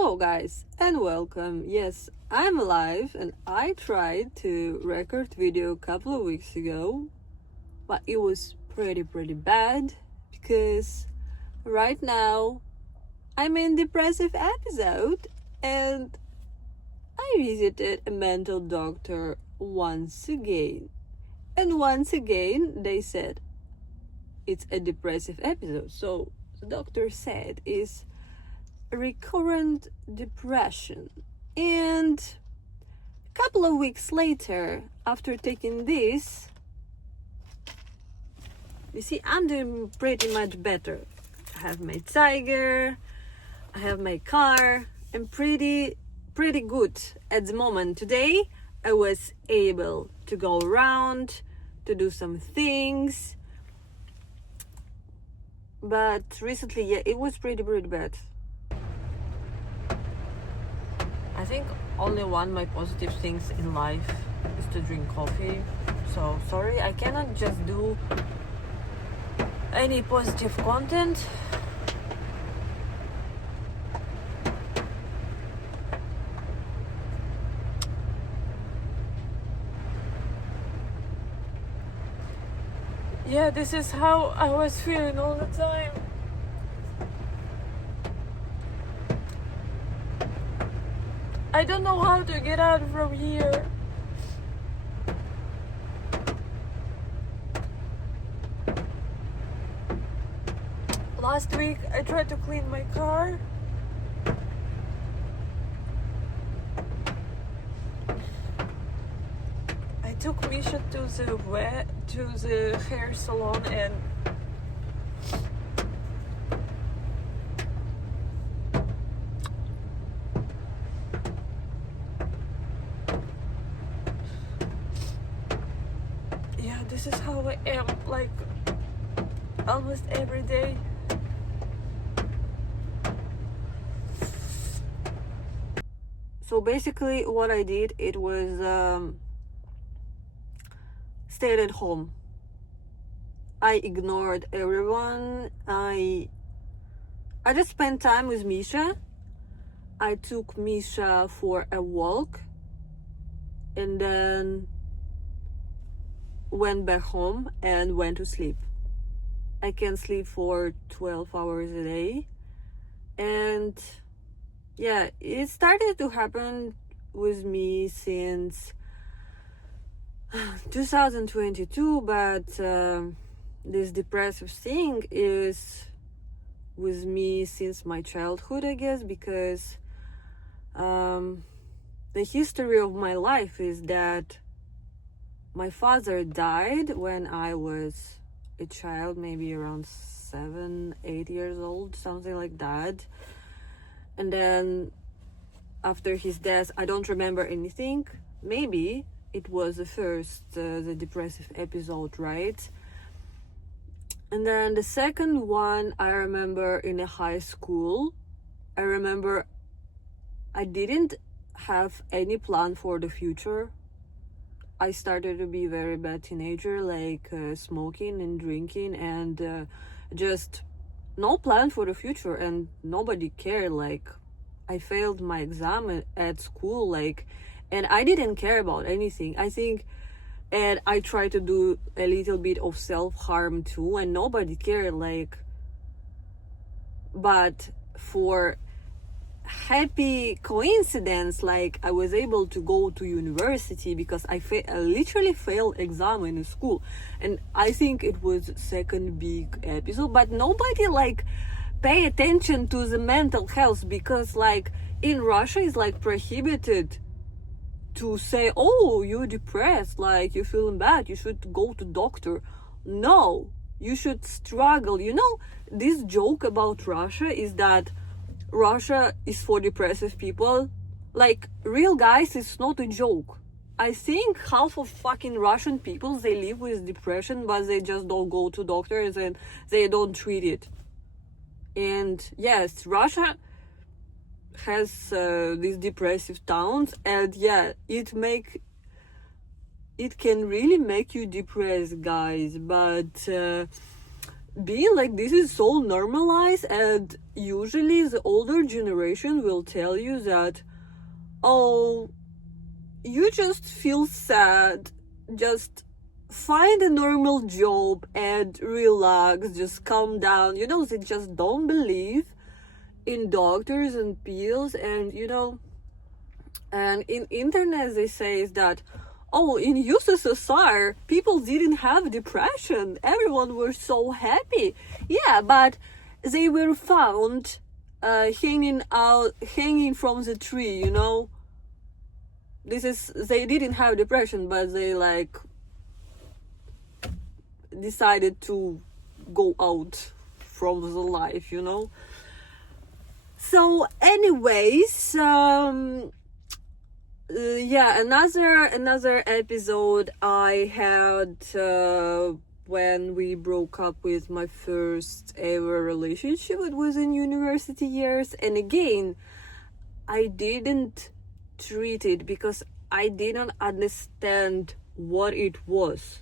Hello guys and welcome. Yes, I'm alive and I tried to record video a couple of weeks ago, but it was pretty bad because right now I'm in depressive episode and I visited a mental doctor once again. And once again they said it's a depressive episode. So the doctor said is recurrent depression. And a couple of weeks later, after taking this, you see, I'm doing pretty much better. I have my tiger, I have my car. I'm pretty good at the moment. Today I was able to go around, to do some things, but recently, it was pretty bad. I think only one of my positive things in life is to drink coffee. So sorry, I cannot just do any positive content. Yeah, this is how I was feeling all the time. I don't know how to get out from here. Last week I tried to clean my car. I took Misha to the hair salon and this is how I am, like almost every day. So basically what I did, it was stayed at home. I ignored everyone. I just spent time with Misha. I took Misha for a walk and then went back home and went to sleep. I can sleep for 12 hours a day. And yeah, it started to happen with me since 2022, but this depressive thing is with me since my childhood, I guess, because the history of my life is that my father died when I was a child, maybe around 7-8 years old, something like that. And then after his death, I don't remember anything. Maybe it was the depressive episode, right? And then the second one, I remember in a high school. I remember I didn't have any plan for the future. I started to be a very bad teenager, like smoking and drinking and just no plan for the future, and nobody cared. Like I failed my exam at school, like, and I didn't care about anything, I think. And I tried to do a little bit of self-harm too, and nobody cared, like. But for happy coincidence, like I was able to go to university because I literally failed exam in school, and I think it was second big episode, but nobody like pay attention to the mental health, because like in Russia it's like prohibited to say, oh, you're depressed, like you're feeling bad, you should go to doctor. No, you should struggle. You know, this joke about Russia is that Russia is for depressive people. Like, real guys, it's not a joke. I think half of fucking Russian people, they live with depression, but they just don't go to doctors and they don't treat it. And yes, Russia has these depressive towns, and yeah, it can really make you depressed, guys. But being like this is so normalized, and usually the older generation will tell you that, oh, you just feel sad, just find a normal job and relax, just calm down. They just don't believe in doctors and pills. And and in internet they say is that, oh, in USSR people didn't have depression, everyone was so happy. Yeah, but they were found hanging from the tree. They didn't have depression, but they decided to go out from the life. So anyways, another episode I had when we broke up with my first ever relationship. It was in university years, and again, I didn't treat it because I didn't understand what it was.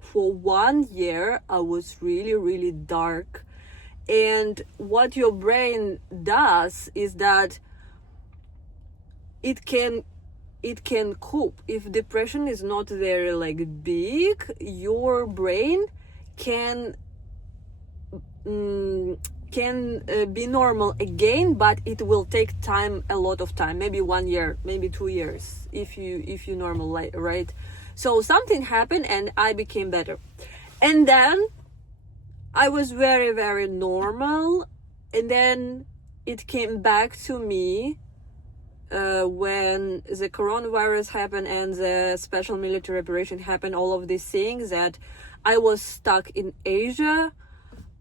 For 1 year, I was really, really dark. And what your brain does is that it can cope. If depression is not very big, your brain can be normal again, but it will take time, a lot of time, maybe 1 year, maybe 2 years, if you normal, right? So something happened and I became better, and then I was very, very normal, and then it came back to me when the coronavirus happened and the special military operation happened. All of these things, that I was stuck in Asia.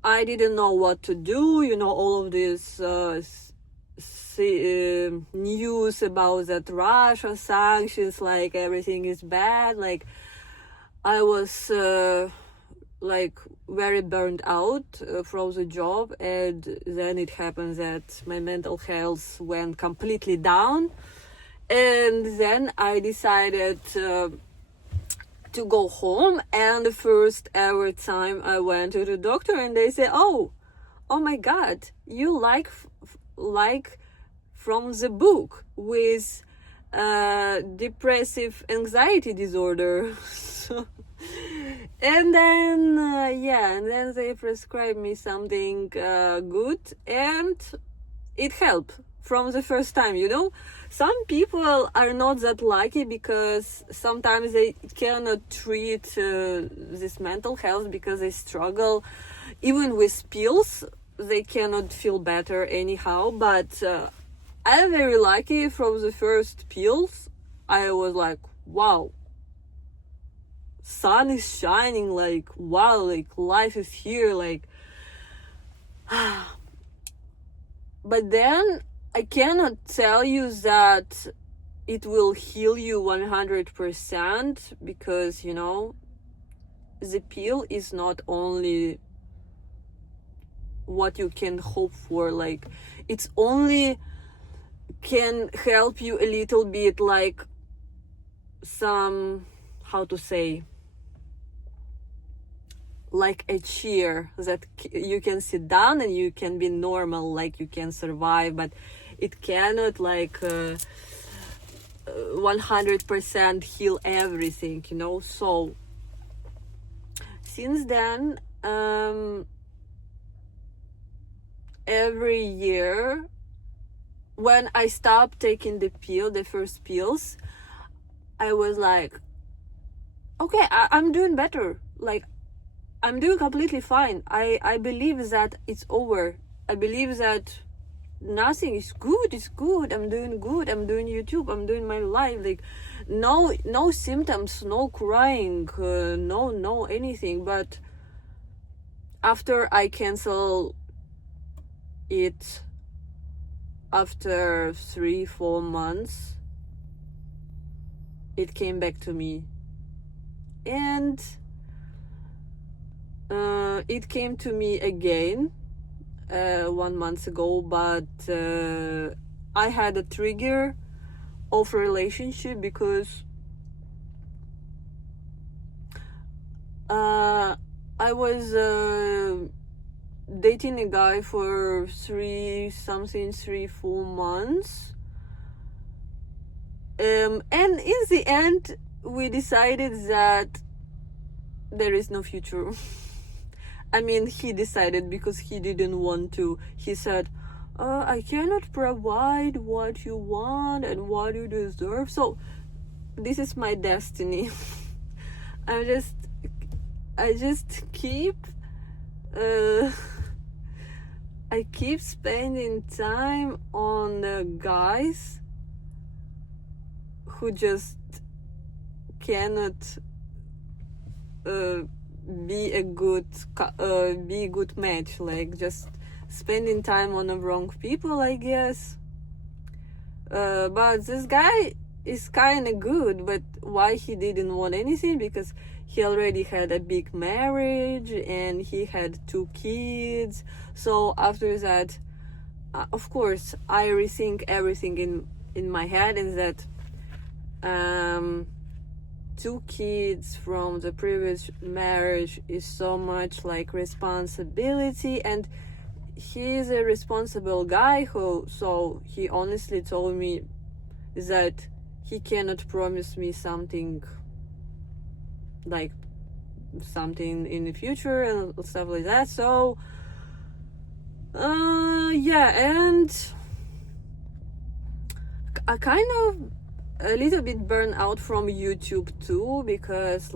I didn't know what to do. All of this news about that Russia sanctions, everything is bad. I was very burned out from the job, and then it happened that my mental health went completely down, and then I decided to go home. And the first ever time I went to the doctor, and they say, oh my god, you like from the book with depressive anxiety disorder. And then they prescribed me something good, and it helped from the first time. Some people are not that lucky because sometimes they cannot treat this mental health because they struggle even with pills. They cannot feel better anyhow, but I'm very lucky. From the first pills I was like, wow, sun is shining, wow, life is here, but then I cannot tell you that it will heal you 100%, because the pill is not only what you can hope for. It's only can help you a little bit, some, how to say, like a chair that you can sit down and you can be normal, you can survive, but it cannot 100% heal everything. So since then, every year when I stopped taking the first pills, I was like, okay, I'm doing better. I'm doing completely fine. I believe that it's over. I believe that nothing is good. It's good. I'm doing good. I'm doing YouTube. I'm doing my life. No symptoms, no crying, no anything. But after I cancel it, after 3-4 months, it came back to me. And it came to me again 1 month ago, but I had a trigger of relationship because I was dating a guy for 3 4 months, and in the end we decided that there is no future. I mean, he decided because he didn't want to. He said, I cannot provide what you want and what you deserve, so this is my destiny. I just keep I keep spending time on guys who just cannot be a good match, like just spending time on the wrong people, I guess. But this guy is kind of good, but why he didn't want anything? Because he already had a big marriage and he had 2 kids. So after that, of course, I rethink everything in my head, and that 2 kids from the previous marriage is so much like responsibility, and he's a responsible guy so he honestly told me that he cannot promise me something in the future and stuff like that. So and I kind of a little bit burned out from YouTube too, because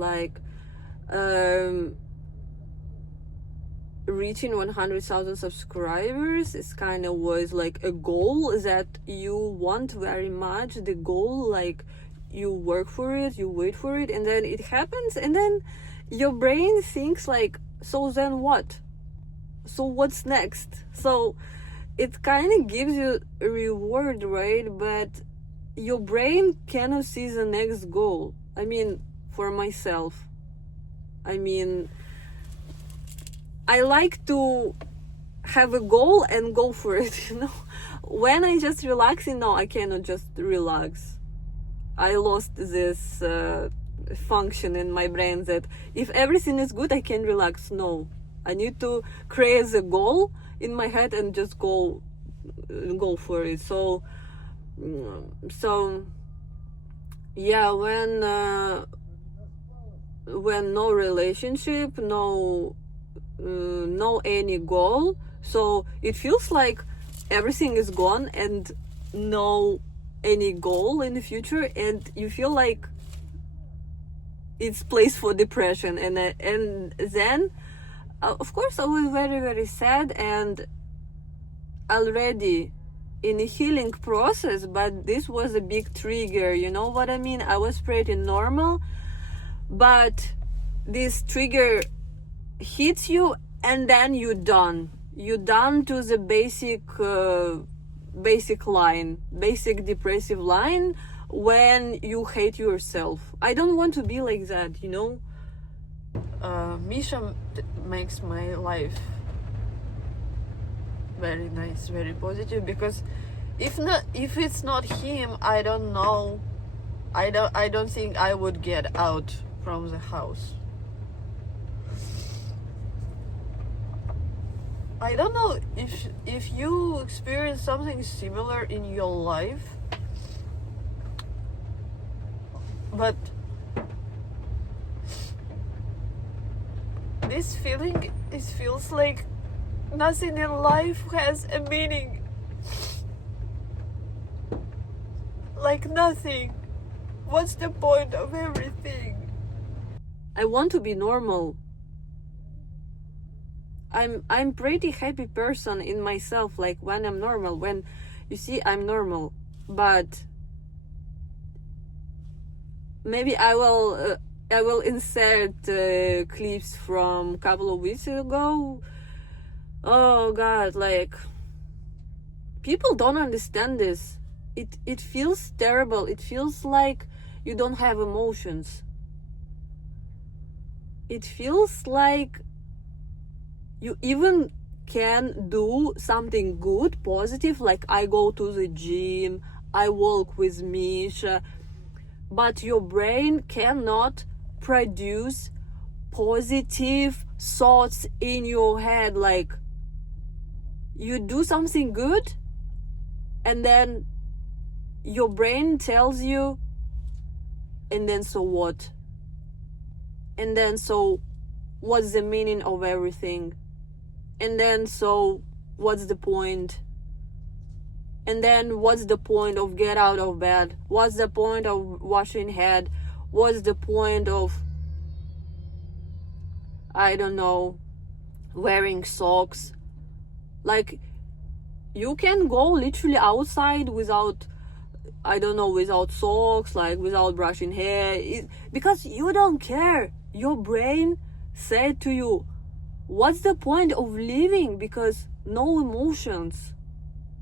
reaching 100,000 subscribers is kind of was like a goal that you want very much. The goal, like, you work for it, you wait for it, and then it happens, and then your brain thinks like, so then what? So what's next? So it kind of gives you a reward, right? But your brain cannot see the next goal. I mean, for myself, I like to have a goal and go for it, you know. When I just relaxing, no, I cannot just relax. I lost this function in my brain that if everything is good, I can relax. No, I need to create a goal in my head and just go for it. So yeah, when no relationship, no any goal, so it feels like everything is gone and no any goal in the future, and you feel like it's place for depression, and then of course I was very, very sad and already in a healing process, but this was a big trigger, you know what I mean? I was pretty normal, but this trigger hits you, and then you're done to the basic depressive line when you hate yourself. I don't want to be like that, you know. Misha makes my life very nice, very positive, because if it's not him, I don't know, I don't think I would get out from the house. I don't know if you experience something similar in your life, but this feeling, it feels like nothing in life has a meaning. Like nothing. What's the point of everything? I want to be normal. I'm pretty happy person in myself, like when I'm normal, when you see I'm normal, but maybe I will insert clips from a couple of weeks ago. Oh god, like, people don't understand this. It feels terrible. It feels like you don't have emotions. It feels like you even can do something good, positive, like I go to the gym, I walk with Misha, but your brain cannot produce positive thoughts in your head, like you do something good and then your brain tells you, and then so what? And then so what's the meaning of everything? And then so what's the point? And then what's the point of get out of bed? What's the point of washing head? What's the point of, I don't know, wearing socks? Like, you can go literally outside without, I don't know, without socks, like without brushing hair, because you don't care. Your brain said to you, what's the point of living? Because no emotions,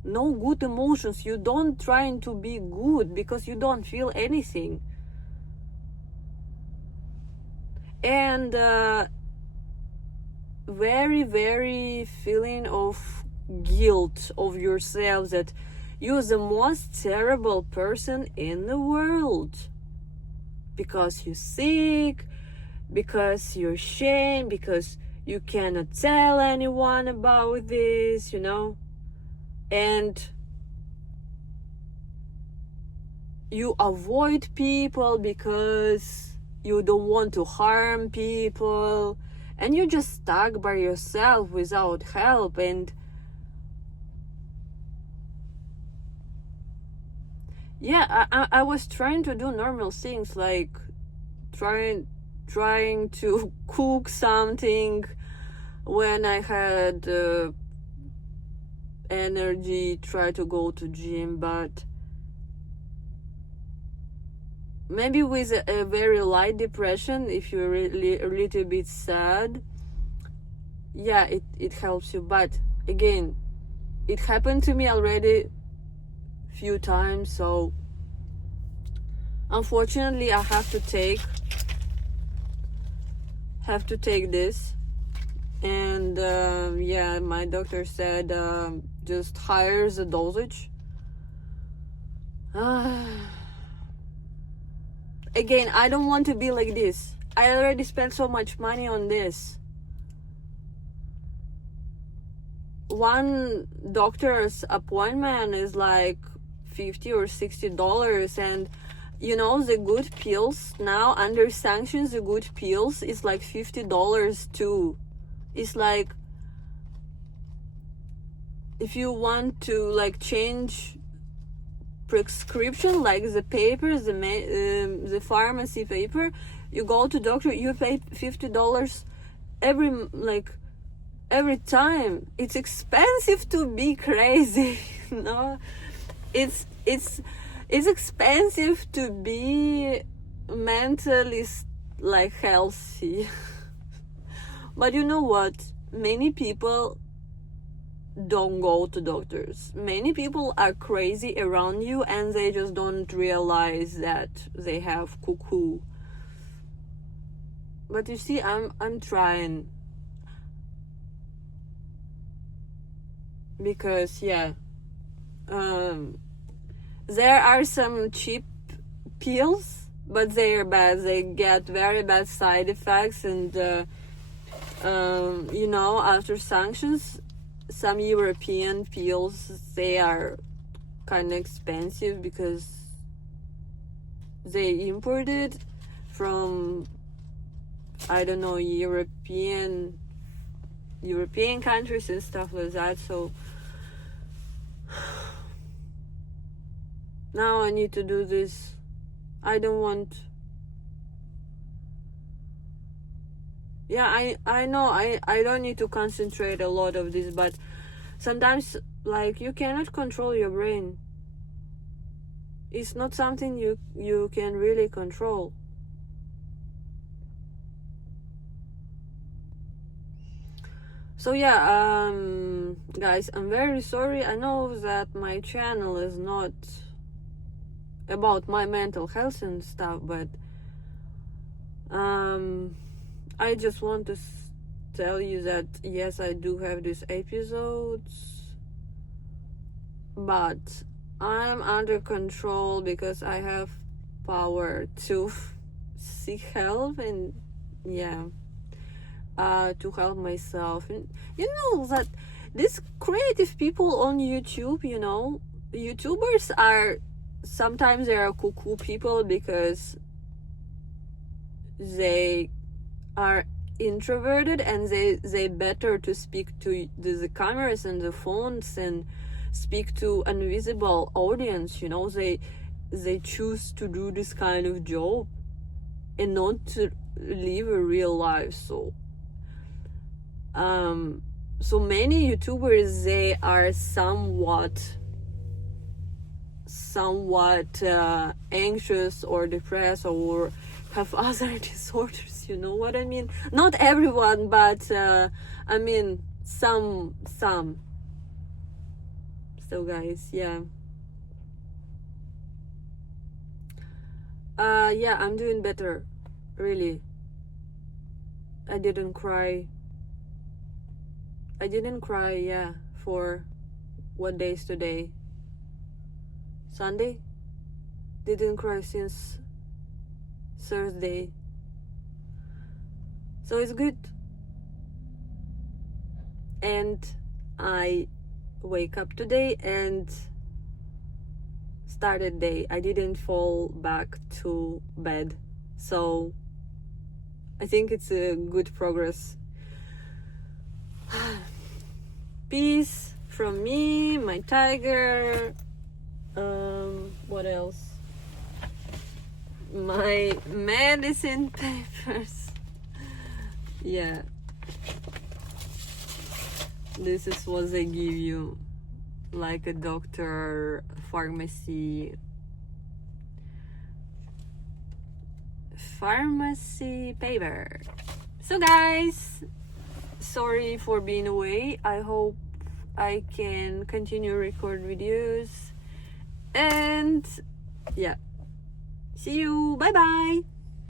no good emotions. You don't trying to be good because you don't feel anything. And very, very feeling of guilt of yourself that you're the most terrible person in the world because you're sick, because you're ashamed, because you cannot tell anyone about this, and you avoid people because you don't want to harm people, and you're just stuck by yourself without help. And yeah, I was trying to do normal things, like trying to cook something when I had energy, try to go to gym, but maybe with a very light depression, if you're really a little bit sad, yeah, it helps you. But again, it happened to me already few times, so unfortunately I have to take this. And yeah, my doctor said just higher the dosage. Again, I don't want to be like this. I already spent so much money on this. One doctor's appointment is like $50 or $60, and the good pills now under sanctions, the good pills is like $50 too. It's like, if you want to like change prescription, like the papers, the pharmacy paper, you go to doctor, you pay $50 every time. It's expensive to be crazy. It's expensive to be mentally like healthy. But you know what? Many people don't go to doctors. Many people are crazy around you and they just don't realize that they have cuckoo. But you see, I'm trying. Because yeah, there are some cheap pills, but they are bad. They get very bad side effects, and after sanctions, some European pills, they are kind of expensive because they imported from, I don't know, European countries and stuff like that. So now I need to do this. I don't want. Yeah, I know I don't need to concentrate a lot of this, but sometimes, like, you cannot control your brain. It's not something you can really control. So yeah, guys, I'm very sorry. I know that my channel is not about my mental health and stuff, but I just want to tell you that yes, I do have these episodes, but I'm under control because I have power to seek help. And yeah, to help myself. And you know that these creative people on YouTube, you know, YouTubers are sometimes they are cool people because they are introverted and they better to speak to the cameras and the phones and speak to invisible audience, you know. They choose to do this kind of job and not to live a real life. So many YouTubers, they are somewhat anxious or depressed or have other disorders, you know what I mean? Not everyone, but I mean some. So guys, yeah, I'm doing better, really. I didn't cry, yeah, for what day is today? Sunday? Didn't cry since Thursday. So it's good. And I wake up today and started day. I didn't fall back to bed. So I think it's a good progress. Peace from me, my tiger. What else? My medicine papers. Yeah. This is what they give you, like a doctor, pharmacy paper. So guys, sorry for being away. I hope I can continue record videos, and yeah, see you. Bye bye.